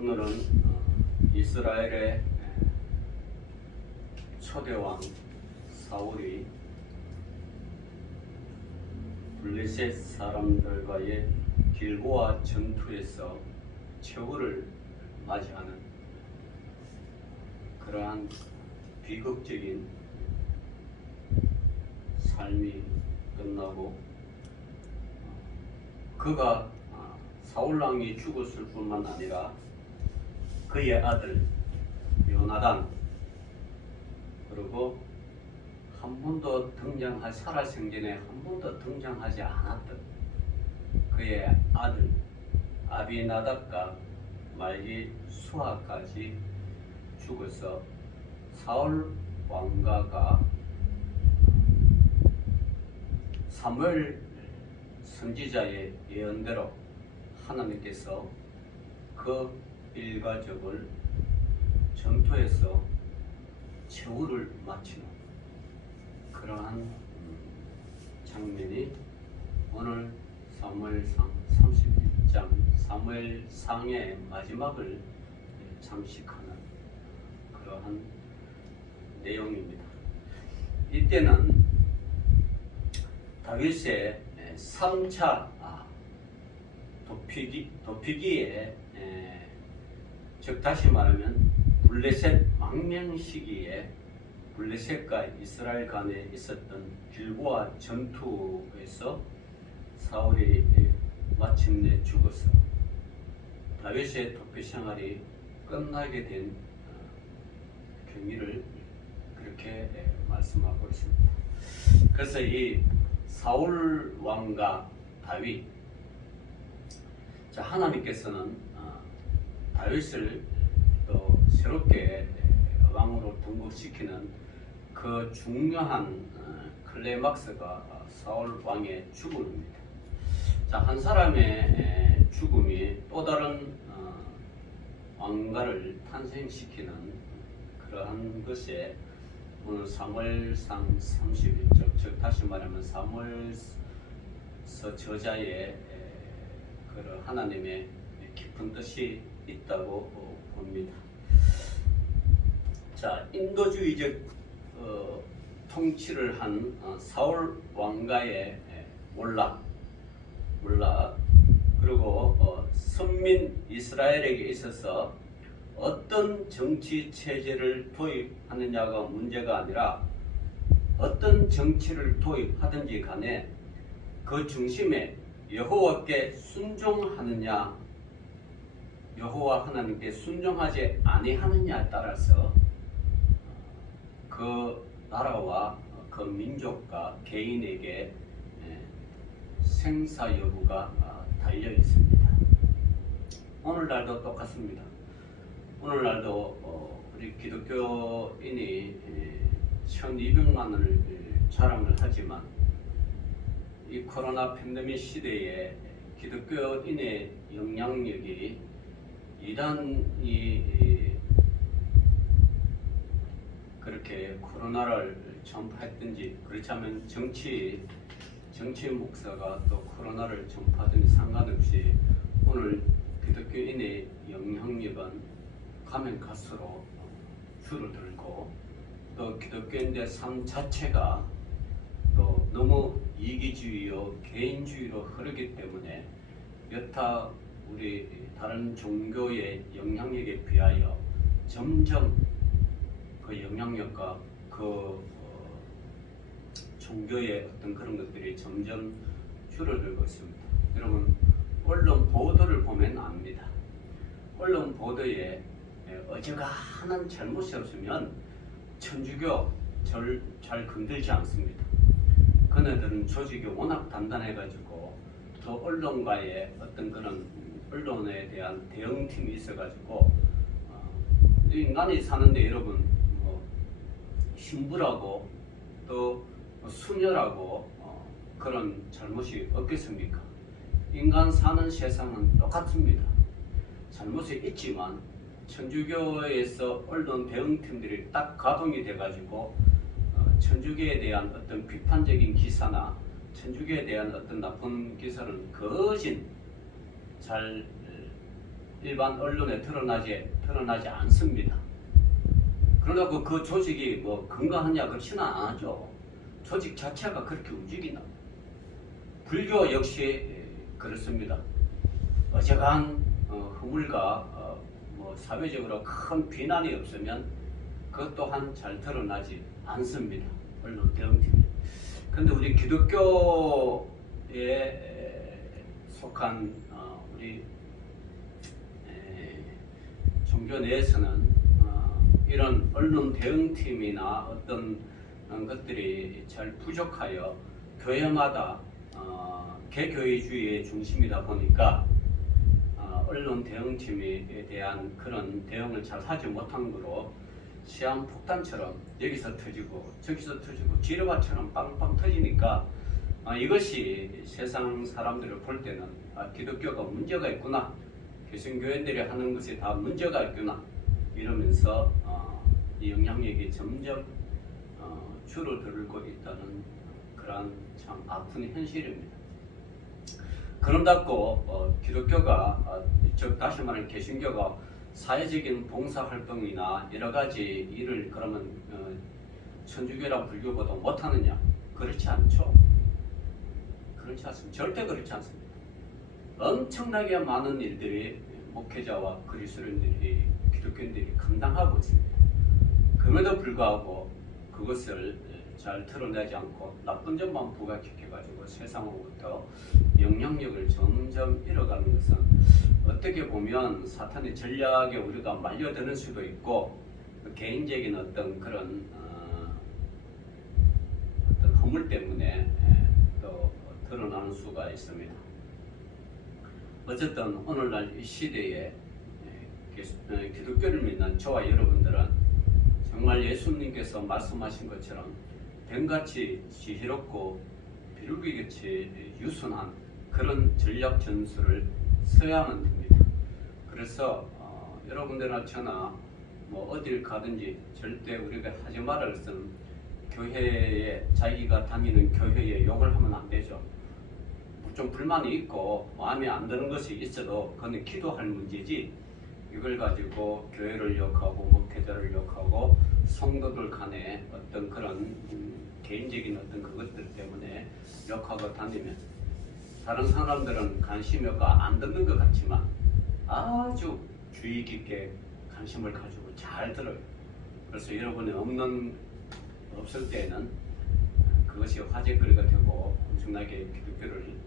오늘은 이스라엘의 초대왕 사울이 블레셋 사람들과의 길보아 전투에서 최후를 맞이하는 그러한 비극적인 삶이 끝나고 그가 사울왕이 죽었을 뿐만 아니라 그의 아들 요나단, 그리고 한 번도 살아생전에 한 번도 등장하지 않았던 그의 아들 아비나답과 말기 수아까지 죽어서 사울 왕가가 사무엘 선지자의 예언대로 하나님께서 그 일가족을 전투에서 최후를 마치는 그러한 장면이 오늘 사무엘상 31장 사무엘상의 마지막을 잠식하는 그러한 내용입니다. 이때는 다윗의 3차 도피기에 즉 다시 말하면 블레셋 망명 시기에 블레셋과 이스라엘 간에 있었던 길보아 전투에서 사울이 마침내 죽어서 다윗의 도피 생활이 끝나게 된 경위를 그렇게 말씀하고 있습니다. 그래서 이 사울 왕과 다윗, 하나님께서는 다윗을 또 새롭게 왕으로 등극시키는 그 중요한 클라이막스가 사울 왕의 죽음입니다. 한 사람의 죽음이 또 다른 왕가를 탄생시키는 그러한 것에 오늘 사무엘상 31절, 즉 다시 말하면 사무엘서 저자의 그런 하나님의 깊은 뜻이 있다고 봅니다. 인도주의적 통치를 한 사울 왕가의 몰락, 그리고 선민 이스라엘에게 있어서 어떤 정치 체제를 도입하느냐가 문제가 아니라 어떤 정치를 도입하든지 간에 그 중심에 여호와께 순종하느냐, 여호와 하나님께 순종하지 아니하느냐에 따라서 그 나라와 그 민족과 개인에게 생사 여부가 달려 있습니다. 오늘날도 똑같습니다. 오늘날도 우리 기독교인이 1200만을 자랑을 하지만 이 코로나 팬데믹 시대에 기독교인의 영향력이 이단이 그렇게 코로나를 전파했든지, 그렇지 않으면 정치 목사가 또 코로나를 전파하든지 상관없이 오늘 기독교인의 영향력은 가면 갈수록 줄어들고, 또 기독교인의 삶 자체가 또 너무 이기주의요 개인주의로 흐르기 때문에 여타 우리 다른 종교의 영향력에 비하여 점점 그 영향력과 그 종교의 어떤 그런 것들이 점점 줄어들고 있습니다. 여러분, 언론 보도를 보면 압니다. 언론 보도에 어지간한 잘못이 없으면 천주교 잘 건들지 않습니다. 그네들은 조직이 워낙 단단해가지고 또 언론과의 어떤 그런 언론에 대한 대응팀이 있어가지고 인간이 사는데 여러분 신부라고 또 수녀라고 그런 잘못이 없겠습니까? 인간 사는 세상은 똑같습니다. 잘못이 있지만 천주교에서 언론 대응팀들이 딱 가동이 돼가지고 천주교에 대한 어떤 비판적인 기사나 천주교에 대한 어떤 나쁜 기사를 거진 잘 일반 언론에 드러나지 않습니다. 그러나 그 조직이 뭐 건강하냐 그렇지는 않죠. 조직 자체가 그렇게 움직이나. 불교 역시 그렇습니다. 어지간한 허물과 뭐 사회적으로 큰 비난이 없으면 그것 또한 잘 드러나지 않습니다. 언론 대응팀이. 그런데 우리 기독교에 속한 우리 종교 내에서는 이런 언론 대응팀이나 어떤 것들이 잘 부족하여 교회마다 개교회주의의 중심이다 보니까 언론 대응팀에 대한 그런 대응을 잘 하지 못한 거로 시한폭탄처럼 여기서 터지고 저기서 터지고 지뢰밭처럼 빵빵 터지니까 이것이 세상 사람들을 볼 때는 기독교가 문제가 있구나, 개신교인들이 하는 것이 다 문제가 있구나 이러면서 이 영향력이 점점 줄어들고 있다는 그러한 참 아픈 현실입니다. 그런다고 기독교가 즉 다시 말하면 개신교가 사회적인 봉사활동이나 여러가지 일을 그러면 천주교랑 불교보다 못하느냐? 그렇지 않죠. 그렇지 않습니다. 절대 그렇지 않습니다. 엄청나게 많은 일들이 목회자와 그리스도인들이 기독교인들이 감당하고 있습니다. 그럼에도 불구하고 그것을 잘 드러내지 않고 나쁜 점만 부각시켜가지고 세상으로부터 영향력을 점점 잃어가는 것은 어떻게 보면 사탄의 전략에 우리가 말려드는 수도 있고 개인적인 어떤 그런 어떤 허물 때문에 또 드러나는 수가 있습니다. 어쨌든 오늘날 이 시대에 기독교를 믿는 저와 여러분들은 정말 예수님께서 말씀하신 것처럼 뱀같이 지혜롭고 비둘기같이 유순한 그런 전략 전술을 써야만 됩니다. 그래서 여러분들이나 저나 뭐 어딜 가든지 절대 우리가 하지 말을 것은 교회에 자기가 다니는 교회에 욕을 하면 안 되죠. 좀 불만이 있고 마음에 안 드는 것이 있어도 그건 기도할 문제지 이걸 가지고 교회를 욕하고 목회자를 욕하고 성도들 간에 어떤 그런 개인적인 어떤 그것들 때문에 욕하고 다니면 다른 사람들은 관심이가 안 듣는 것 같지만 아주 주의 깊게 관심을 가지고 잘 들어요. 그래서 여러분이 없을 때에는 그것이 화제거리가 되고 엄청나게 기독교를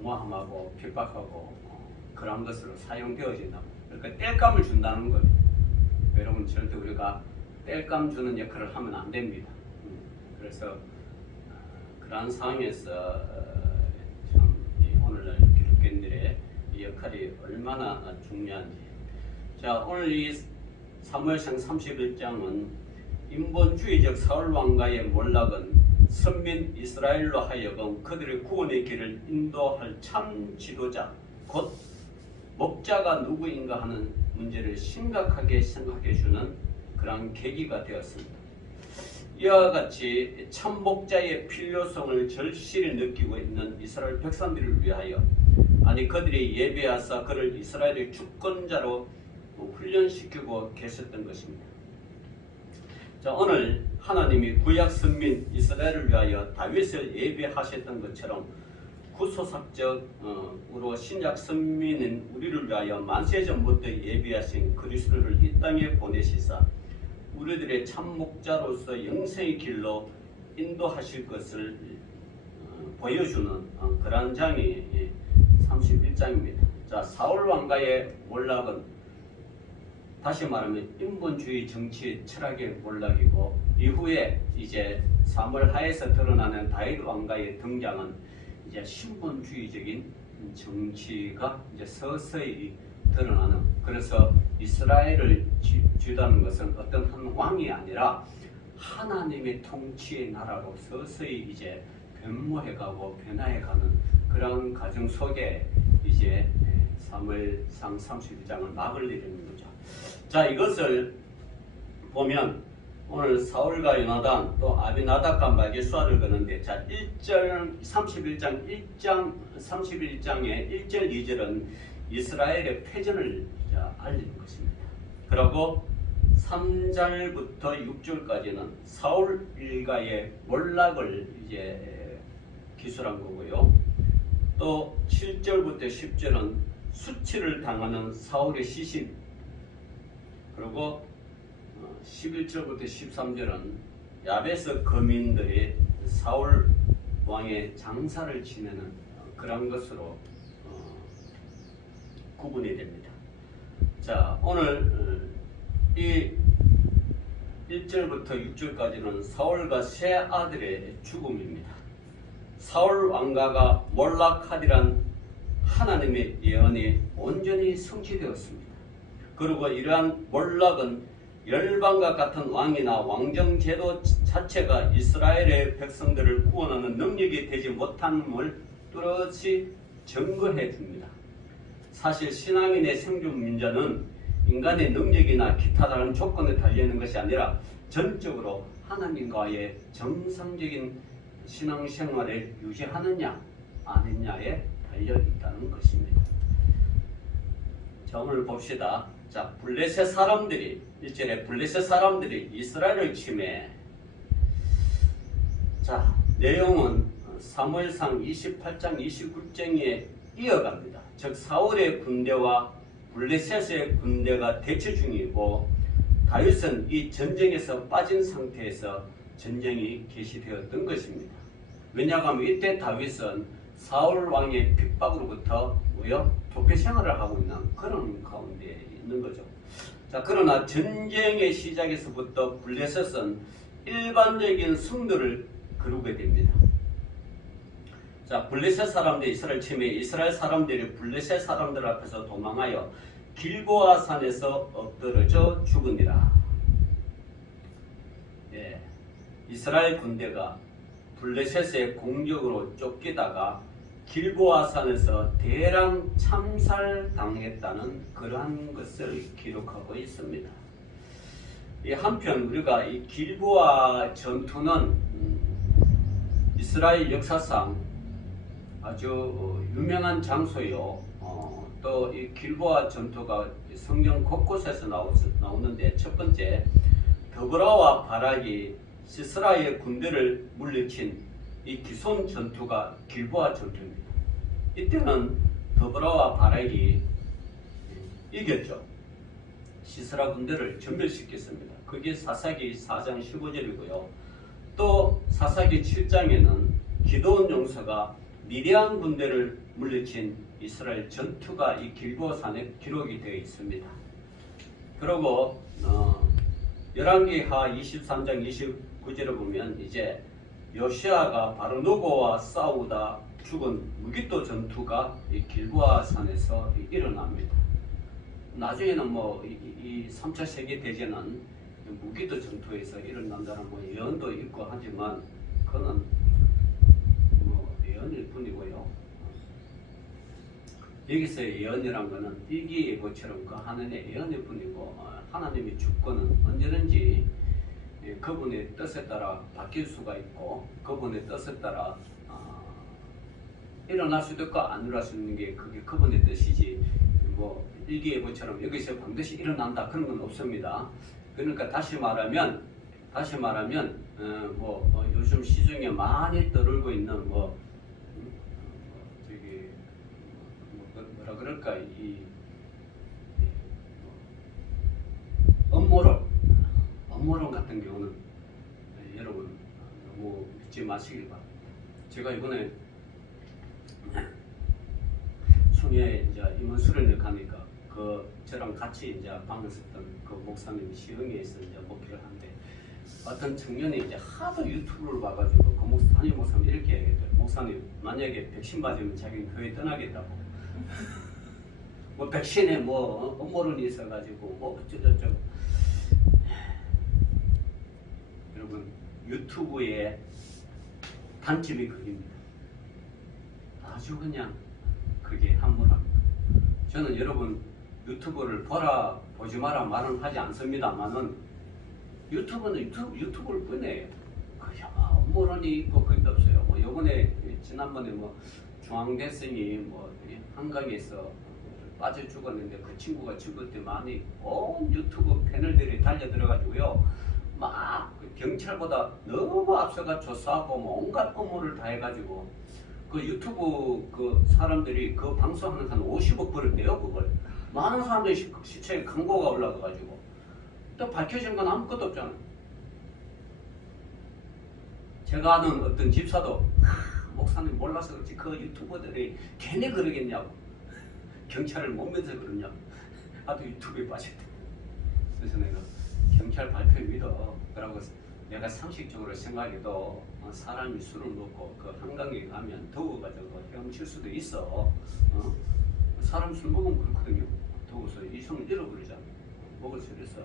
모함하고 핍박하고 그런 것으로 사용되어진다. 그러니까 땔감을 준다는 거예요. 여러분 절대 우리가 땔감 주는 역할을 하면 안 됩니다. 그래서 그러한 상황에서 참 오늘날 기독교인들의 이 역할이 얼마나 중요한지. 자, 오늘 이 사무엘상 31장은 인본주의적 사울 왕가의 몰락은 선민 이스라엘로 하여금 그들의 구원의 길을 인도할 참 지도자 곧 목자가 누구인가 하는 문제를 심각하게 생각해주는 그런 계기가 되었습니다. 이와 같이 참 목자의 필요성을 절실히 느끼고 있는 이스라엘 백성들을 위하여 그들이 예배하사 그를 이스라엘의 주권자로 훈련시키고 계셨던 것입니다. 자, 오늘 하나님이 구약 선민 이스라엘을 위하여 다윗을 예배하셨던 것처럼 구소삭적으로 신약 선민인 우리를 위하여 만세전부터 예비하신 그리스도를 이 땅에 보내시사 우리들의 참목자로서 영생의 길로 인도하실 것을 보여주는 그러한 장이 31장입니다. 자, 사울 왕가의 몰락은 다시 말하면 인본주의 정치 철학의 몰락이고 이후에 이제 사무엘 하에서 드러나는 다윗 왕가의 등장은 이제 신본주의적인 정치가 이제 서서히 드러나는. 그래서 이스라엘을 주도하는 것은 어떤 한 왕이 아니라 하나님의 통치의 나라로 서서히 이제 변모해가고 변화해가는 그런 과정 속에 이제 사무엘상 32장을 막을 내리는 거죠. 자, 이것을 보면 오늘 사울과 요나단 또 아비나답과 말게수아를 거는데, 자 1절 31장 1장 31장의 1절 2절은 이스라엘의 패전을 알리는 것입니다. 그리고 3절부터 6절까지는 사울 일가의 몰락을 이제 기술한 거고요. 또 7절부터 10절은 수치를 당하는 사울의 시신, 그리고 11절부터 13절은 야베스 거민들이 사울 왕의 장사를 지내는 그런 것으로 구분이 됩니다. 자, 오늘 이 1절부터 6절까지는 사울과 세 아들의 죽음입니다. 사울 왕가가 몰락하리란 하나님의 예언이 온전히 성취되었습니다. 그리고 이러한 몰락은 열방과 같은 왕이나 왕정제도 자체가 이스라엘의 백성들을 구원하는 능력이 되지 못함을 뚜렷이 증거해 줍니다. 사실 신앙인의 생존 문제는 인간의 능력이나 기타 다른 조건에 달려있는 것이 아니라 전적으로 하나님과의 정상적인 신앙생활을 유지하느냐 아니냐에 달려있다는 것입니다. 자, 오늘 봅시다. 자, 블레셋 사람들이 1절에 블레셋 사람들이 이스라엘을 침해. 자, 내용은 사무엘상 28장 29장에 이어갑니다. 즉 사울의 군대와 블레셋의 군대가 대치 중이고 다윗은 이 전쟁에서 빠진 상태에서 전쟁이 개시되었던 것입니다. 왜냐하면 이때 다윗은 사울 왕의 핍박으로부터 도피 생활을 하고 있는 그런 가운데 있는 거죠. 자, 그러나 전쟁의 시작에서부터 블레셋은 일반적인 승도를 거두게 됩니다. 자, 블레셋 사람들이 이스라엘 침해, 이스라엘 사람들이 블레셋 사람들 앞에서 도망하여 길보아 산에서 엎드러져 죽으니라. 예, 이스라엘 군대가 블레셋의 공격으로 쫓기다가 길보아 산에서 대량 참살당했다는 그러한 것을 기록하고 있습니다. 한편 우리가 이 길보아 전투는 이스라엘 역사상 아주 유명한 장소요. 또 이 길보아 전투가 성경 곳곳에서 나오는데, 첫 번째 더브라와 바락이 시스라의 군대를 물리친 이 기손 전투가 길보아 전투입니다. 이때는 더브라와 바락이 이겼죠. 시스라 군대를 전멸시켰습니다. 그게 사사기 4장 15절이고요. 또 사사기 7장에는 기드온 용사가 미디안 군대를 물리친 이스라엘 전투가 이 길보아 산에 기록이 되어 있습니다. 그리고 열왕기하 23장 29절을 보면 이제 요시아가 바르노고와 싸우다 죽은 무기토 전투가 이 길보아 산에서 일어납니다. 나중에는 이 3차 세계 대전은 무기토 전투에서 일어난다는 예언도 있고 하지만 그거는 예언일 뿐이고요. 여기서의 예언이란 것은 일기예보처럼 그 하나님의 예언일 뿐이고, 하나님의 주권은 언제든지 그분의 뜻에 따라 바뀔 수가 있고, 그분의 뜻에 따라 일어날 수도 있고 안 일어날 수 있는 게 그게 그분의 뜻이지, 일기예보처럼 여기서 반드시 일어난다 그런 건 없습니다. 그러니까 다시 말하면 요즘 시중에 많이 떠돌고 있는 뭐라 그럴까, 이 음모론 같은 경우는 여러분 너무 믿지 마시길 바랍니다. 제가 이번에 송해 임원 수련회 가니까 저랑 같이 방을 썼던 그 목사님이 시흥에서 목회를 하는데, 어떤 청년이 하도 유튜브를 봐가지고 담임 목사님 이렇게 얘기했대요. 목사님, 만약에 백신 맞으면 자기는 교회 떠나겠다고. 백신에 음모론이 있어가지고 어쩌고저쩌고. 여러분, 유튜브의 단점이 그입니다. 아주 그냥 그게 함몰합니다. 저는 여러분 유튜브를 보지 마라 말은 하지 않습니다만은 유튜브는 유튜브를 뿐이에요. 그게 음모론이 있고 그게 없어요. 지난번에 중앙대성이 한강에서 빠져 죽었는데 그 친구가 죽을 때 많이 온 유튜브 패널들이 달려 들어가지고요. 막 경찰보다 너무 앞서가 조사하고 뭐 온갖 업무를 다 해가지고 그 유튜브 그 사람들이 그 방송하는 한 50억 벌었대요. 그걸 많은 사람들이 시체에 광고가 올라가가지고 또 밝혀진 건 아무것도 없잖아요. 제가 아는 어떤 집사도 목사님 몰라서 그렇지 그 유튜버들이 괜히 그러겠냐고 경찰을 못 믿어서 그러냐고 나도 유튜브에 빠졌대. 그래서 내가 경찰 발표 믿어. 그러고 내가 상식적으로 생각해도 사람이 술을 먹고 그 한강에 가면 더워가지고 헤엄칠 수도 있어. 사람 술 먹으면 그렇거든요. 더워서 이성을 잃어버리잖아. 먹을 수 있어.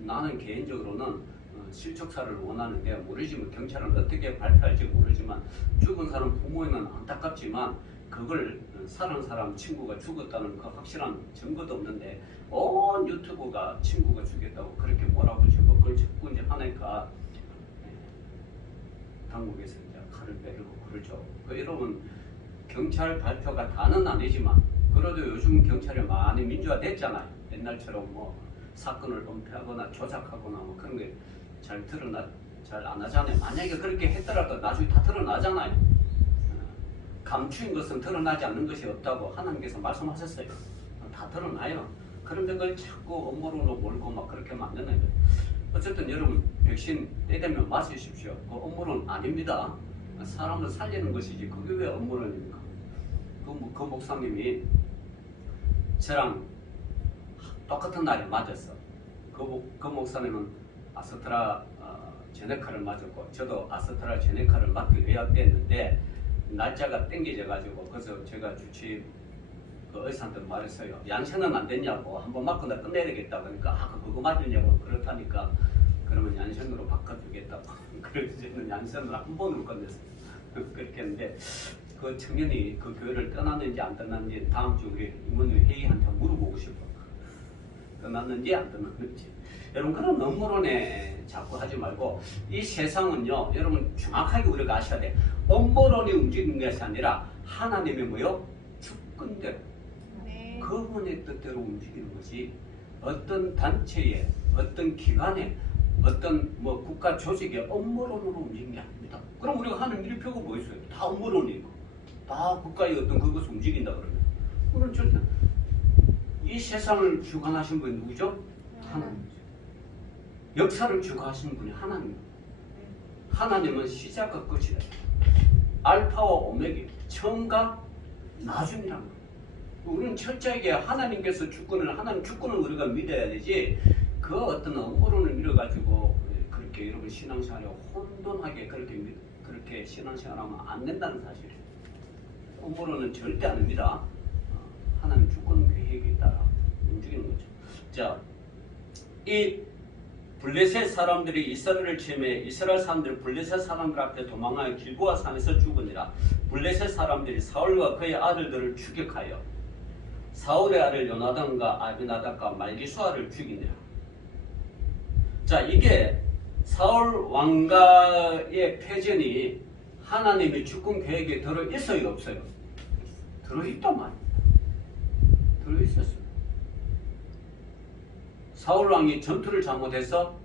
나는 개인적으로는 실족사를 원하는데 모르지만 경찰은 어떻게 발표할지 모르지만 죽은 사람 부모에는 안타깝지만 그걸 사는 사람 친구가 죽었다는 그 확실한 증거도 없는데 온 유튜브가 친구가 죽였다고 그렇게 몰아붙이고 그걸 자꾸 이제 하니까 당국에서 이제 칼을 빼려고 그러죠. 여러분 경찰 발표가 다는 아니지만 그래도 요즘 경찰이 많이 민주화됐잖아요. 옛날처럼 뭐 사건을 은폐하거나 조작하거나 뭐 그런 게 잘 안 하잖아요. 만약에 그렇게 했더라도 나중에 다 드러나잖아요. 감추인 것은 드러나지 않는 것이 없다고 하나님께서 말씀하셨어요. 다 드러나요. 그런데 그걸 자꾸 음모론으로 몰고 막 그렇게 만드는 거예요. 어쨌든 여러분 백신 때 되면 맞으십시오. 그 음모론 아닙니다. 사람을 살리는 것이지 그게 왜 음모론입니까? 그 목사님이 저랑 똑같은 날에 맞았어. 그 목사님은 아스트라제네카를 맞았고 저도 아스트라제네카를 맞기로 예약됐는데 날짜가 땡겨져 가지고 그래서 제가 주치 그 의사한테 말했어요. 양sen은 안 됐냐고 한번 맞고 나 끝내야 되겠다. 그러니까 그거 맞으냐고 그렇다니까 그러면 양sen으로 바꿔주겠다고. 그래서 저는 양sen으로 한 번으로 끝냈어요. 그렇게 했는데 그 청년이 그 교회를 떠났는지 안 떠났는지 다음 주 우리 임원회 회의한테 물어보고 싶어. 떠났는지 안 떠났는지. 여러분 그런 음모론에 자꾸 하지 말고 이 세상은요 여러분 정확하게 우리가 아셔야 돼. 음모론이 움직이는 것이 아니라 하나님의 뭐요? 주권대로 네. 그분의 뜻대로 움직이는 것이 어떤 단체에 어떤 기관에 어떤 뭐 국가 조직의 음모론으로 움직이는 게 아닙니다. 그럼 우리가 하는 일표가 뭐 있어요? 다 음모론이고 다 국가의 어떤 그것을 움직인다 그러면 그런 절대 이 세상을 주관하신 분이 누구죠? 하나님이죠. 역사를 주관하시는 분이 하나님입니다. 하나님은 시작과 끝이다. 알파와 오메기, 처음과 나중이라는 거예요. 우리는 철저하게 하나님께서 주권을, 하나님 주권을 우리가 믿어야 되지 그 어떤 음모론을 밀어가지고 그렇게 여러분 신앙생활에 혼돈하게 그렇게 신앙생활하면 안 된다는 사실이에요. 음모론은 절대 아닙니다. 하나님 주권 계획에 따라 움직이는 거죠. 자, 이 블레셋 사람들이 이스라엘을 침해 이스라엘 사람들이 블레셋 사람들 앞에 도망하여 길보아 산에서 죽으니라. 블레셋 사람들이 사울과 그의 아들들을 추격하여 사울의 아들 요나단과 아비나답과 말기수아를 죽이니라. 자, 이게 사울 왕가의 패전이 하나님의 주권 계획에 들어있어요 없어요? 들어있단 말이에요. 들어있었어요. 사울 왕이 전투를 잘못해서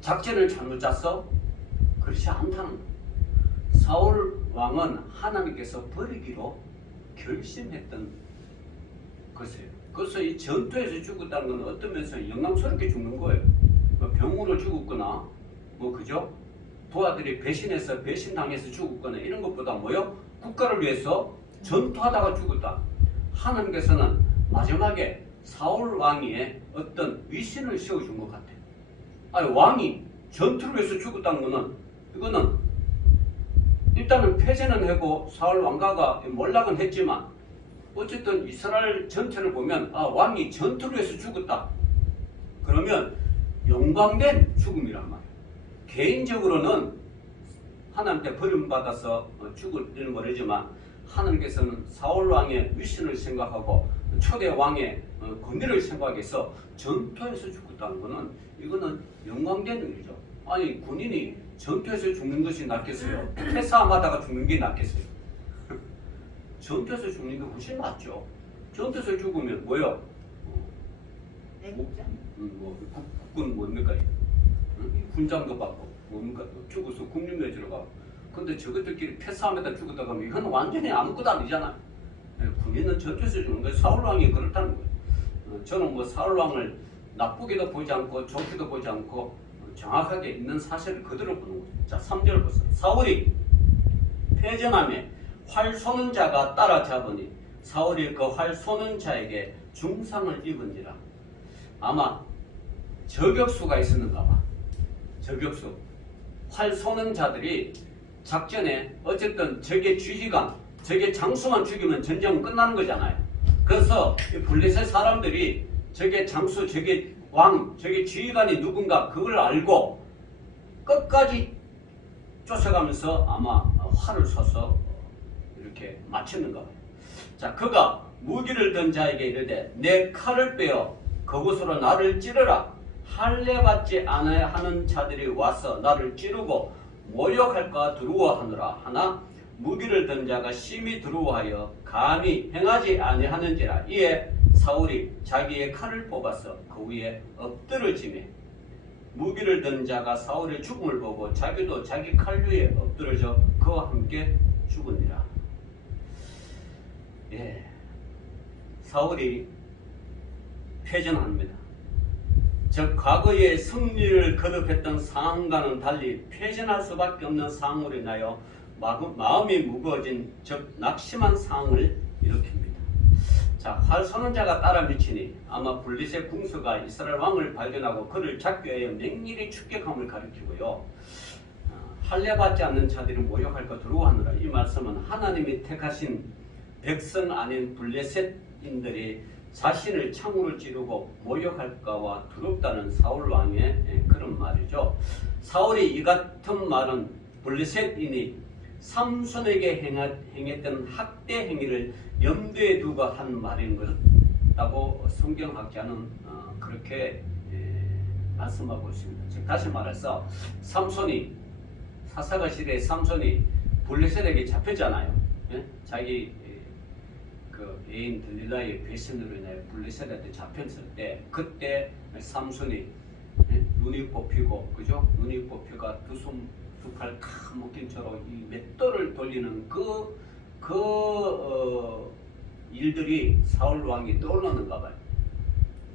작전을 잘못 짰어? 그렇지 않다는 거예요. 사울 왕은 하나님께서 버리기로 결심했던 것이에요. 그래서 이 전투에서 죽었다는 건 어떤 면에서 영광스럽게 죽는 거예요. 뭐 병으로 죽었거나 뭐 그죠? 부하들이 배신해서 배신당해서 죽었거나 이런 것보다 뭐요? 국가를 위해서 전투하다가 죽었다. 하나님께서는 마지막에 사울 왕의 어떤 위신을 세워준 것 같아요. 아니, 왕이 전투를 위해서 죽었다는 거는 이거는 일단은 패전은 하고 사울 왕가가 몰락은 했지만 어쨌든 이스라엘 전체를 보면 왕이 전투를 위해서 죽었다. 그러면 영광된 죽음이란 말이에요. 개인적으로는 하나님께 버림받아서 죽을지는 모르지만 하나님께서는 사울 왕의 위신을 생각하고 초대 왕의 권위를 생각해서 전투에서 죽었다는 것은 이거는 영광된 일이죠. 아니 군인이 전투에서 죽는 것이 낫겠어요? 패싸움하다가 죽는 게 낫겠어요? 전투에서 죽는 게 훨씬 낫죠. 전투에서 죽으면 뭐요? 국군 뭡니까? 훈장도 받고 뭡니까? 죽어서 국립묘지로 가고. 근데 저것들끼리 패싸움에다 죽었다가 하면 이건 완전히 아무것도 아니잖아. 군인은 전투에서 죽는 거예요. 사울왕이 그렇다는 거예요. 저는 뭐 사울왕을 나쁘게도 보지 않고 좋게도 보지 않고 정확하게 있는 사실을 그대로 보는 거예요. 자, 3절 보세요. 사울이 패전함에 활 쏘는 자가 따라잡으니 사울이 그 활 쏘는 자에게 중상을 입은지라. 아마 저격수가 있었는가 봐. 저격수. 활 쏘는 자들이 작전에 어쨌든 적의 지휘관, 적의 장수만 죽이면 전쟁은 끝나는 거잖아요. 그래서 블레셋 사람들이 적의 장수, 적의 왕, 적의 지휘관이 누군가 그걸 알고 끝까지 쫓아가면서 아마 활을 쏘서 이렇게 맞췄는가 봐요. 자, 그가 무기를 든 자에게 이르되 내 칼을 빼어 그곳으로 나를 찌르라. 할례 받지 않아야 하는 자들이 와서 나를 찌르고 모욕할까 두려워하느라. 하나 무기를 든 자가 심히 두려워하여 감히 행하지 아니하는지라. 이에 사울이 자기의 칼을 뽑아서 그 위에 엎드러지매 무기를 든 자가 사울의 죽음을 보고 자기도 자기 칼 위에 엎드러져 그와 함께 죽으니라. 예, 사울이 패전합니다. 즉 과거의 승리를 거듭했던 상황과는 달리 패전할 수밖에 없는 상황으로 인하여 마음이 무거워진 즉 낙심한 상황을 일으킵니다. 자, 활 쏘는 자가 따라 미치니 아마 블레셋 궁수가 이스라엘 왕을 발견하고 그를 잡기 위하여 맹렬히 추격함을 가리키고요. 할례 받지 않는 자들이 모욕할까 두려워하느라. 이 말씀은 하나님이 택하신 백성 아닌 블레셋인들이 자신을 창으로 찌르고 모욕할까와 두렵다는 사울 왕의 그런 말이죠. 사울이 이 같은 말은 블레셋인이 삼손에게 행했던 학대 행위를 염두에 두고 한 말인 것이라고 성경학자는 그렇게 말씀하고 있습니다. 즉 다시 말해서 삼손이 사사가 시대에 삼손이 블레셋에게 잡혔잖아요. 자기 그 애인 들릴라의 배신으로 인하여 블레셋한테 잡혔을 때 그때 삼손이 눈이 뽑히고 그죠? 눈이 뽑혀가 두 팔 카목김처럼 이 맷돌을 돌리는 일들이 사울 왕이 떠올랐는가 봐요.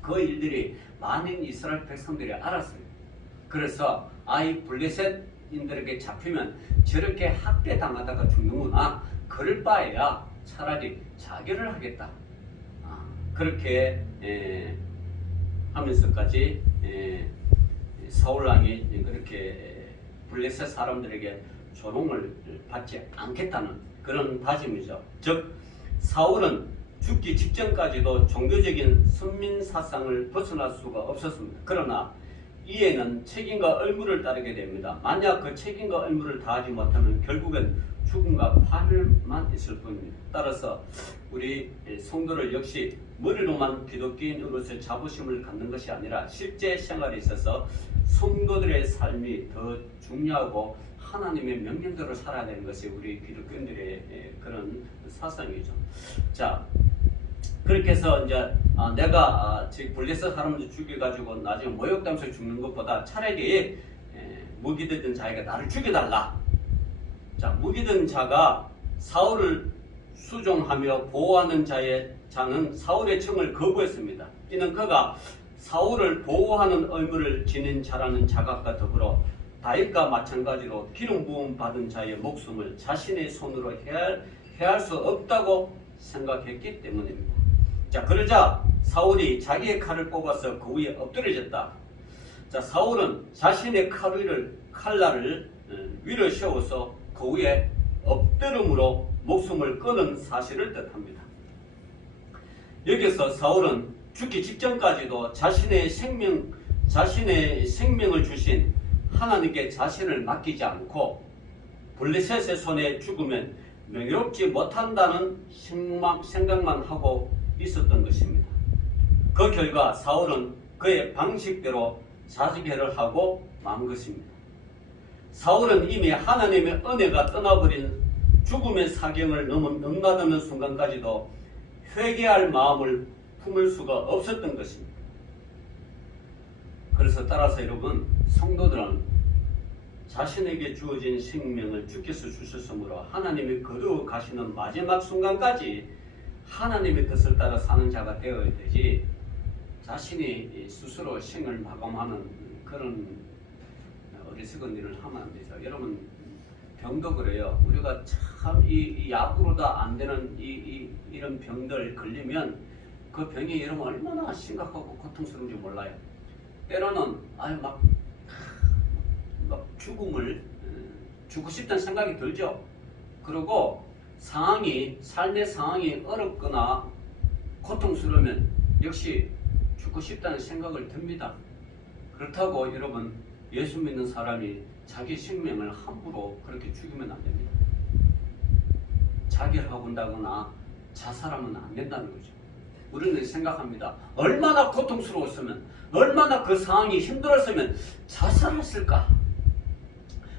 그 일들이 많은 이스라엘 백성들이 알았어요. 그래서 이 블레셋인들에게 잡히면 저렇게 학대당하다가 죽는구나. 그럴 바에야 차라리 자결을 하겠다. 그렇게 하면서까지 사울 왕이 그렇게 블레셋 사람들에게 조롱을 받지 않겠다는 그런 다짐이죠. 즉 사울은 죽기 직전까지도 종교적인 선민사상을 벗어날 수가 없었습니다. 그러나 이에는 책임과 의무를 따르게 됩니다. 만약 그 책임과 의무를 다하지 못하면 결국엔 죽음과 파멸만 있을 뿐입니다. 따라서 우리 성도를 역시 머리로만 기독교인으로서 자부심을 갖는 것이 아니라 실제 생활에 있어서 성도들의 삶이 더 중요하고 하나님의 명령대로 살아야 되는 것이 우리 기독교인들의 그런 사상이죠. 자, 그렇게 해서 이제 내가 블레셋 사람들 죽여가지고 나중에 모욕당해서 죽는 것보다 차라리 무기든 자에게 나를 죽여달라. 자, 무기든 자가 사울을 수종하며 보호하는 자는 사울의 청을 거부했습니다. 이는 그가 사울을 보호하는 의무를 지닌 자라는 자각과 더불어 다윗과 마찬가지로 기름 부음 받은 자의 목숨을 자신의 손으로 해할 수 없다고 생각했기 때문입니다. 자, 그러자 사울이 자기의 칼을 뽑아서 그 위에 엎드려졌다. 자, 사울은 자신의 칼날을 위로 세워서 그 위에 엎드름으로 목숨을 끊은 사실을 뜻합니다. 여기서 사울은 죽기 직전까지도 자신의 생명을 주신 하나님께 자신을 맡기지 않고 블레셋의 손에 죽으면 명예롭지 못한다는 생각만 하고 있었던 것입니다. 그 결과 사울은 그의 방식대로 자기회를 하고 만 것입니다. 사울은 이미 하나님의 은혜가 떠나버린 죽음의 사경을 넘나드는 순간까지도 회개할 마음을 품을 수가 없었던 것입니다. 그래서 따라서 여러분, 성도들은 자신에게 주어진 생명을 주께서 주셨으므로 하나님이 거두어 가시는 마지막 순간까지 하나님의 뜻을 따라 사는 자가 되어야 되지, 자신이 스스로 생을 마감하는 그런 어리석은 일을 하면 안 되죠. 여러분, 병도 그래요. 우리가 참 이 약으로도 안 되는 이런 병들 걸리면 그 병이 여러분 얼마나 심각하고 고통스러운지 몰라요. 때로는 막 죽고 싶다는 생각이 들죠. 그리고 삶의 상황이 어렵거나 고통스러우면 역시 죽고 싶다는 생각을 듭니다. 그렇다고 여러분, 예수 믿는 사람이 자기 생명을 함부로 그렇게 죽이면 안 됩니다. 자결 하고 온다거나 자살하면 안 된다는 거죠. 우리는 생각합니다. 얼마나 고통스러웠으면, 얼마나 그 상황이 힘들었으면 자살했을까?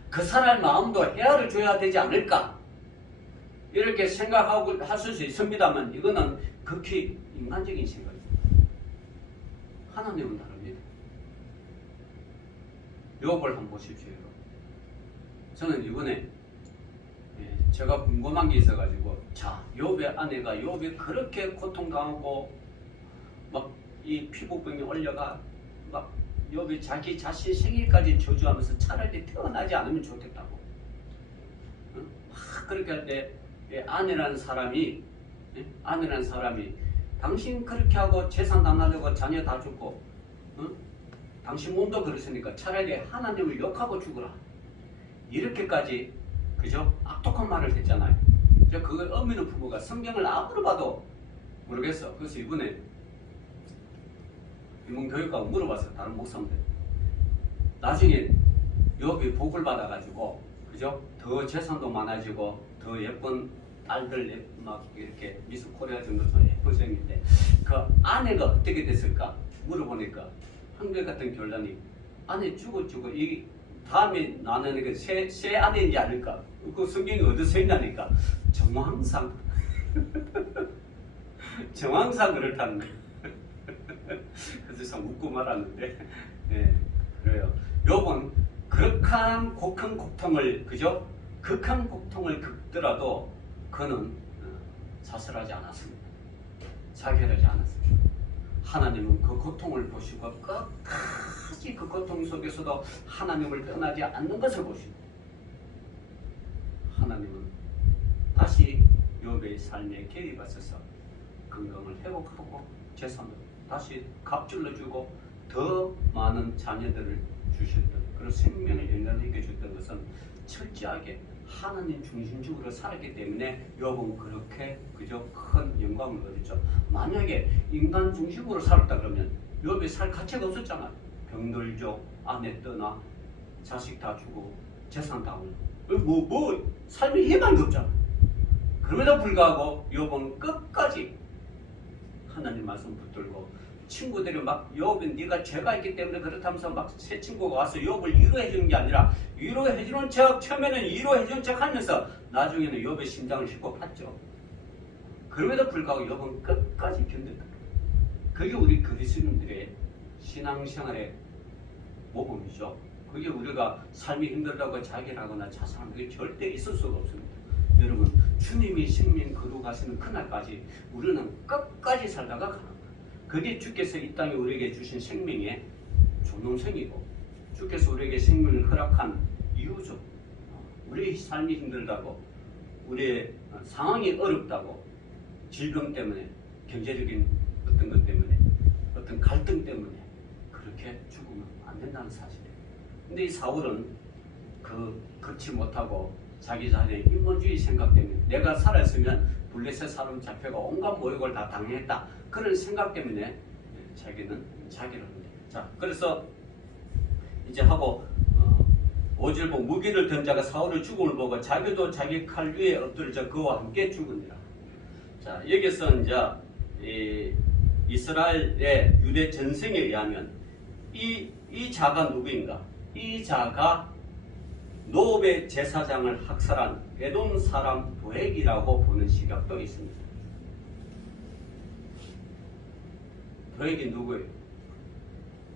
그 사람의 마음도 헤아려 줘야 되지 않을까? 이렇게 생각하고 하실 수 있습니다만, 이거는 극히 인간적인 생각입니다. 하나님은 다릅니다. 욥을 한번 보십시오. 저는 이번에 제가 궁금한 게 있어가지고, 자, 욥의 아내가 욥이 그렇게 고통당하고 막 이 피부병이 올려가 막 욥이 자기 자신 생일까지 저주하면서 차라리 태어나지 않으면 좋겠다고 막 그렇게 할 때 아내라는 사람이 당신 그렇게 하고 재산 다 나누고 자녀 다 죽고 당신 몸도 그렇으니까 차라리 하나님을 욕하고 죽으라, 이렇게까지 그죠? 악독한 말을 했잖아요. 그 어미는 부부가 성경을 아무리 봐도 모르겠어. 그래서 이번에 인문교육하고 물어봤어요. 다른 목사님들. 나중에 욥이 복을 받아가지고 그죠? 더 재산도 많아지고 더 예쁜 딸들 막 이렇게 미스 코리아 정도 예쁜 생긴데 그 아내가 어떻게 됐을까 물어보니까 한결같은 결론이 아내 죽어 이 다음에 나는 그 새 아내인지 아닐까? 그 성경이 어디서 있냐니까 정황상 그렇다는 거예요. 그래서 참 웃고 말았는데, 네, 그래요. 욥은 극한 고통을 그죠? 극한 고통을 겪더라도 그는 자살하지 않았습니다. 자결하지 않았습니다. 하나님은 그 고통을 보시고 끝까지 그 고통 속에서도 하나님을 떠나지 않는 것을 보십니다. 하나님은 다시 욥의 삶에 개입하셔서 건강을 회복하고 재산을 다시 갑질러 주고 더 많은 자녀들을 주셨던 그런 생명을 연결해 주셨던 것은 철저하게 하나님 중심적으로 살았기 때문에 욥은 그렇게 그저 큰 영광을 얻었죠. 만약에 인간 중심으로 살았다 그러면 욥이 살 가치가 없었잖아요. 병들죠, 아내 떠나, 자식 다 주고, 재산 다 올려. 삶에 희망이 없잖아. 그럼에도 불구하고 욥은 끝까지 하나님 말씀 붙들고 친구들이 막 욥은 네가 죄가 있기 때문에 그렇다면서 막 새 친구가 와서 욥을 위로해 주는 게 아니라 위로해 주는 척 처음에는 위로해 주는 척 하면서 나중에는 욥의 심장을 싣고 팠죠. 그럼에도 불구하고 욥은 끝까지 견뎠다. 그게 우리 그리스도인들의 신앙생활의 모범이죠. 그게 우리가 삶이 힘들다고 자결하거나 자살하는 게 절대 있을 수가 없습니다. 여러분, 주님이 생명 거두가시는 그날까지 우리는 끝까지 살다가 가는 거예요. 그게 주께서 이 땅에 우리에게 주신 생명의 존엄성이고 주께서 우리에게 생명을 허락한 이유죠. 우리의 삶이 힘들다고, 우리의 상황이 어렵다고, 질병 때문에, 경제적인 어떤 것 때문에, 어떤 갈등 때문에 그렇게 죽으면 안 된다는 사실이에요. 근데 이 사울은 그렇지 못하고 자기 자신의 인본주의 생각 때문에 내가 살았으면 블레셋 사람 잡혀가 온갖 모욕을 다 당했다. 그런 생각 때문에 자기는 자기를 합니다. 자, 그래서 이제 하고 5절 무기를 든 자가 사울의 죽음을 보고 자기도 자기 칼 위에 엎드려져 그와 함께 죽으니라. 자, 여기서 이제 이스라엘의 유대 전승에 의하면 이 자가 누구인가? 이 자가 노베 제사장을 학살한 에돔 사람 도액이라고 보는 시각도 있습니다. 도액이 누구예요?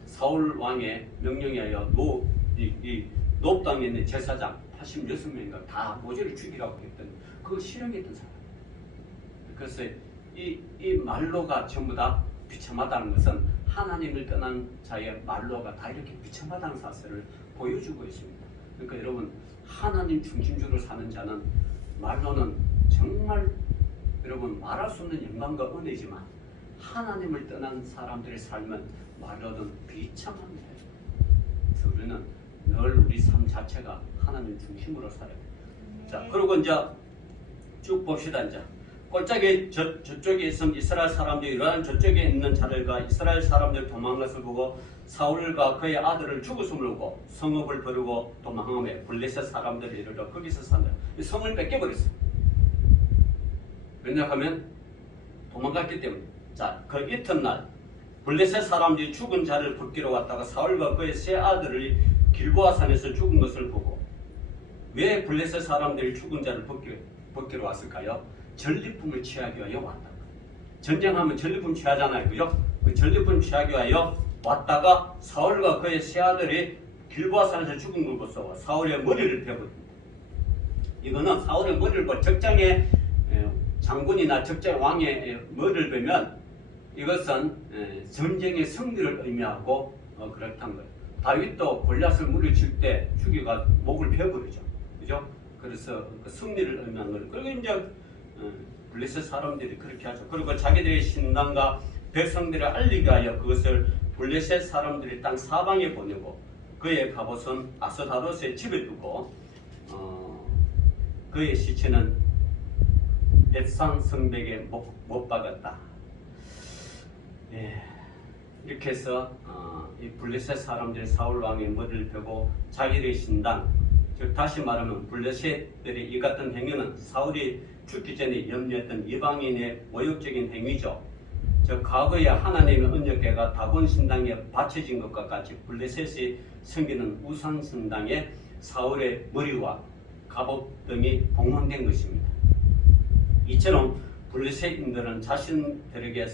사울 왕의 명령에 의하여 노 땅에 있는 제사장 86명인가 다 모조리 죽이라고 했던 그거 실행했던 사람. 그래서 이 말로가 전부 다 비참하다는 것은 하나님을 떠난 자의 말로가 다 이렇게 비참하다는 사실을 보여주고 있습니다. 그러니까 여러분, 하나님 중심적으로 사는 자는 말로는 정말 여러분 말할 수 없는 영광과 은혜지만 하나님을 떠난 사람들의 삶은 말로는 비참합니다. 그래서 우리는 늘 우리 삶 자체가 하나님 중심으로 살아야 돼요. 자, 그리고 이제 쭉 봅시다. 이제 꼴짝에 저쪽에 있으면 이스라엘 사람들이 이러한 저쪽에 있는 자들과 이스라엘 사람들 도망간 것을 보고 사울과 그의 아들을 죽었음을 보고 성읍을 버리고 도망하며 블레셋 사람들이 이르러 거기서 산다. 이 성을 뺏겨버렸어요. 왜냐하면 도망갔기 때문에. 자, 그 이튿날 블레셋 사람들이 죽은 자를 벗기러 왔다가 사울과 그의 세 아들이 길보아 산에서 죽은 것을 보고, 왜 블레셋 사람들이 죽은 자를 벗기러 왔을까요? 전리품을 취하기 위하여 왔다. 전쟁하면 전리품 취하잖아요. 그죠? 그 전리품 취하기 위하여 왔다가 사울과 그의 세 아들이 길보아 산에서 죽은 걸 보고 사울의 머리를 베버립니다. 이거는 사울의 머리를 보 적장의 장군이나 적장 왕의 머리를 베면 이것은 전쟁의 승리를 의미하고 그렇다는 거예요. 다윗도 골리앗을 무리칠 때 죽이가 목을 베어버리죠. 그죠? 그래서 그 승리를 의미하는 거예요. 그리고 이제 블레셋 사람들이 그렇게 하죠. 그리고 자기들의 신당과 백성들을 알리기 위하여 그것을 블레셋 사람들이 땅 사방에 보내고 그의 갑옷은 아스다롯의 집에 두고 그의 시체는 벳산 성벽에 못 박았다. 예, 이렇게 해서 이 블레셋 사람들이 사울 왕의 머리를 펴고 자기들의 신당, 즉 다시 말하면 블레셋들이 이 같은 행위는 사울이 죽기 전에 염려했던 이방인의 모욕적인 행위죠. 즉 과거에 하나님의 언약궤가 다곤 신당에 바쳐진 것과 같이 블레셋이 섬기는 우상 신당에 사울의 머리와 갑옷 등이 봉헌된 것입니다. 이처럼 블레셋인들은 자신들에게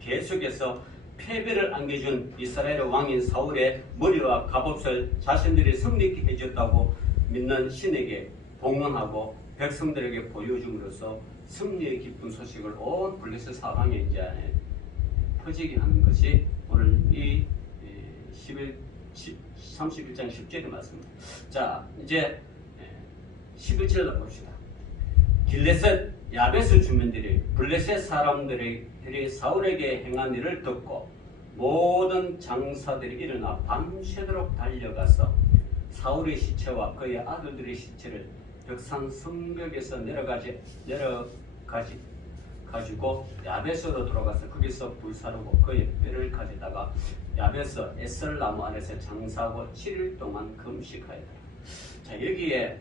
계속해서 패배를 안겨준 이스라엘 왕인 사울의 머리와 갑옷을 자신들이 승리케 해줬다고 믿는 신에게 봉헌하고 백성들에게 보여줌으로써 승리의 기쁜 소식을 온 블레셋 사방에 이제 퍼지게 하는 것이 오늘 이 31장 10절의 말씀입니다. 자, 이제 11절로 봅시다. 길레셋 야베스 주민들이 블레셋 사람들이 사울에게 행한 일을 듣고 모든 장사들이 일어나 밤새도록 달려가서 사울의 시체와 그의 아들들의 시체를 벽산 성벽에서 가지고 야베스로 돌아가서 거기서 불사르고 그의 뼈를 가져다가 야베스 에설나무 안에서 장사하고 7일 동안 금식하였더라. 자, 여기에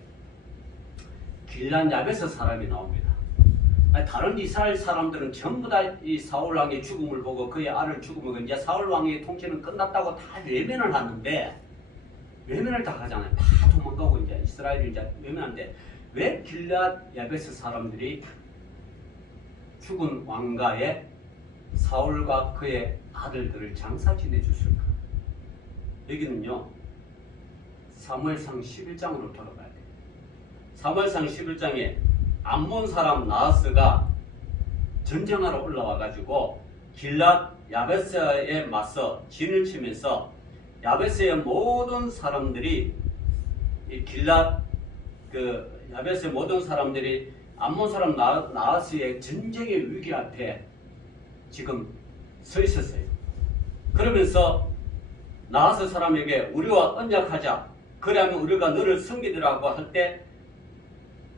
길란 야베스 사람이 나옵니다. 다른 이스라엘 사람들은 전부 다 이 사울 왕의 죽음을 보고 그의 아들 죽음을 이제 사울 왕의 통치는 끝났다고 다 외면을 하는데, 외면을 다 하잖아요. 다 도망가고 이제 이스라엘이 이제 외면하는데, 왜 길랏 야베스 사람들이 죽은 왕가에 사울과 그의 아들들을 장사 지내줬을까? 여기는요, 사무엘상 11장으로 돌아가야 돼요. 사무엘상 11장에 암몬 사람 나하스가 전쟁하러 올라와 가지고 길랏 야베스에 맞서 진을 치면서 야베스의 모든 사람들이 이 길랏 야베스의 모든 사람들이 암몬 사람 나하스의 전쟁의 위기 앞에 지금 서 있었어요. 그러면서 나하스 사람에게 우리와 언약하자. 그러면 우리가 너를 섬기더라고 할 때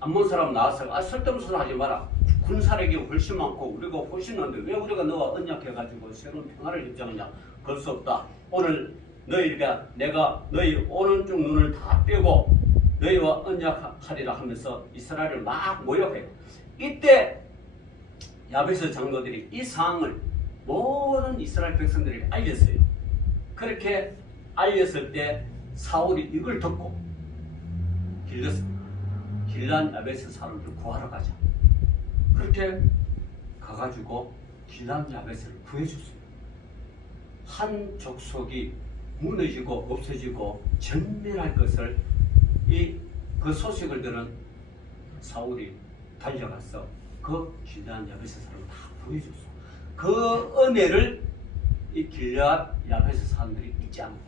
암몬 사람 나하스가 쓸데없는 소리 하지 마라. 군사력이 훨씬 많고 우리가 훨씬 많은데 왜 우리가 너와 언약해가지고 새로운 평화를 입장하냐. 그럴 수 없다. 오늘 너희가 내가 너희 오른쪽 눈을 다 빼고 너희와 언약하리라 하면서 이스라엘을 막 모욕해요. 이때 야베스 장로들이 이 상황을 모든 이스라엘 백성들에게 알렸어요. 그렇게 알렸을 때 사울이 이걸 듣고 길란 야베스 사람들을 구하러 가자. 그렇게 가가지고 길란 야베스를 구해줬어요. 한 족속이 무너지고 없어지고 전멸할 것을 그 소식을 들은 사울이 달려가서 그 길앗 야베스 사람을 다 보여줬어. 그 은혜를 이 길앗 야베스 사람들이 잊지 않는다.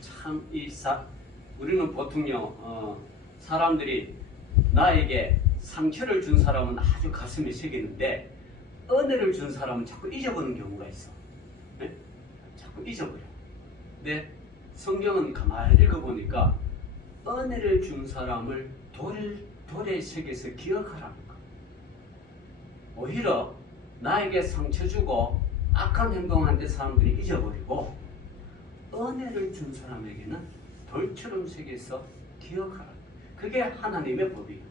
참 우리는 보통요 사람들이 나에게 상처를 준 사람은 아주 가슴에 새기는데 은혜를 준 사람은 자꾸 잊어버리는 경우가 있어. 네? 자꾸 잊어버려. 근데 성경은 가만히 읽어보니까 은혜를 준 사람을 돌에 새겨서 기억하라는 거. 오히려 나에게 상처 주고 악한 행동한 데 사람들이 잊어버리고 은혜를 준 사람에게는 돌처럼 새겨서 기억하라. 그게 하나님의 법이에요.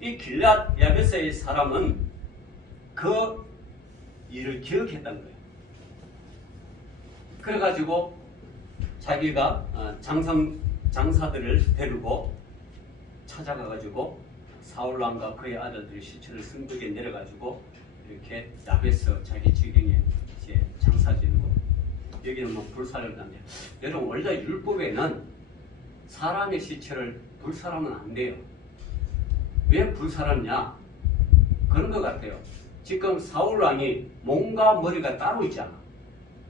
이 길앗 야베스의 사람은 그 일을 기억했다는 거예요. 그래가지고 자기가 장사들을 데리고 찾아가가지고 사울 왕과 그의 아들들의 시체를 성벽에 내려가지고 이렇게 야베스 자기 지경에 이제 장사지는 거. 여기는 뭐 불사를 한대요. 여러분 원래 율법에는 사람의 시체를 불사하면 안 돼요. 왜 불사하냐? 그런 것 같아요. 지금 사울 왕이 몸과 머리가 따로 있잖아.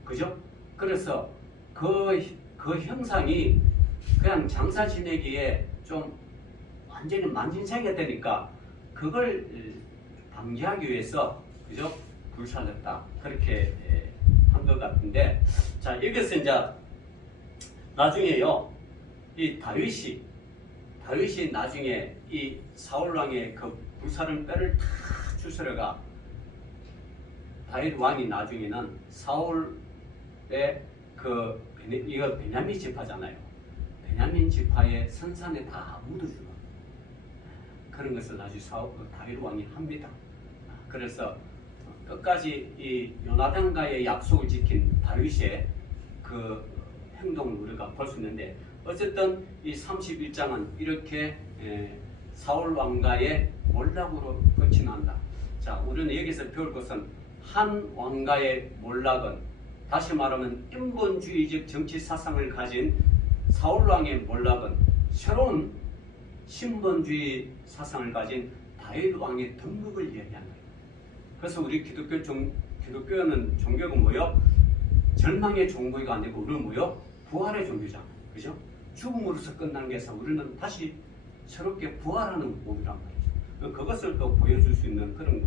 그죠? 그래서 그 형상이 그냥 장사 지내기에 좀 완전히 만진생이 되니까 그걸 방지하기 위해서 그죠? 불사졌다. 그렇게 한 것 같은데, 자 여기서 이제 나중에요 이 다윗이 나중에 이 사울 왕의 그 불사른 뼈를 다 주스러가 다윗 왕이 나중에는 사울의 이거 베냐민 지파잖아요. 베냐민 지파의 선산에 다 묻어주는 그런 것을 나중에 다윗 왕이 합니다. 그래서 끝까지 이 요나단과의 약속을 지킨 다윗의 그 행동을 우리가 볼 수 있는데, 어쨌든 이 31장은 이렇게 사울 왕가의 몰락으로 끝이 난다. 자, 우리는 여기서 배울 것은 한 왕가의 몰락은, 다시 말하면 인본주의적 정치 사상을 가진 사울 왕의 몰락은 새로운 신본주의 사상을 가진 다윗 왕의 등극을 이야기하는 거예요. 그래서 우리 기독교는 종교가 뭐요? 절망의 종교가 아니고 우리는 뭐요? 부활의 종교잖아요. 그죠? 죽음으로서 끝나는 게 아니라 우리는 다시 새롭게 부활하는 몸이란 말이죠. 그것을 또 보여줄 수 있는 그런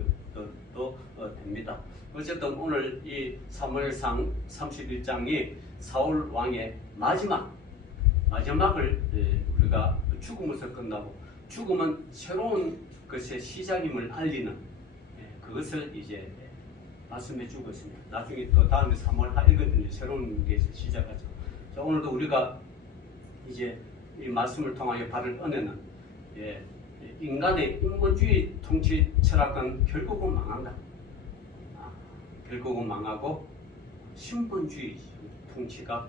것도 됩니다. 어쨌든 오늘 이 사무엘상 31장이 사울 왕의 마지막을 우리가 죽음으로서 끝나고, 죽음은 새로운 것의 시작임을 알리는 그것을 이제 말씀해 주고 있습니다. 나중에 또 다음에 3월 하일거든요. 새로운 게 시작하죠. 자, 오늘도 우리가 이제 이 말씀을 통하여 받을 은혜는 인간의 인본주의 통치 철학은 결국은 망한다. 결국은 망하고 신본주의 통치가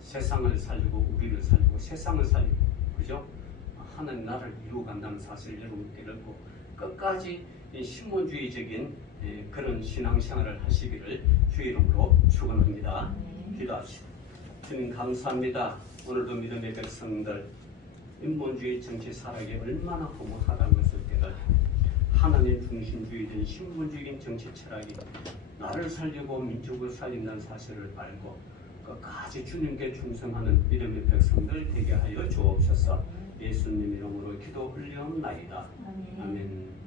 세상을 살리고 우리를 살리고 세상을 살리고, 그죠? 하나님 나라를 이루어 간다는 사실을 여러분께 알고 끝까지 신본주의적인 그런 신앙생활을 하시기를 주의 이름으로 축원합니다. 기도합시다. 주님 감사합니다. 오늘도 믿음의 백성들 인본주의 정치 살아기 얼마나 허무하다는 것을 깨달아 하나님 중심주의된 신본주의적인 정치 철학이 나를 살리고 민족을 살린다는 사실을 알고 끝까지 주님께 충성하는 믿음의 백성들 되게 하여 주옵소서. 예수님 이름으로 기도 올리옵나이다. 아멘.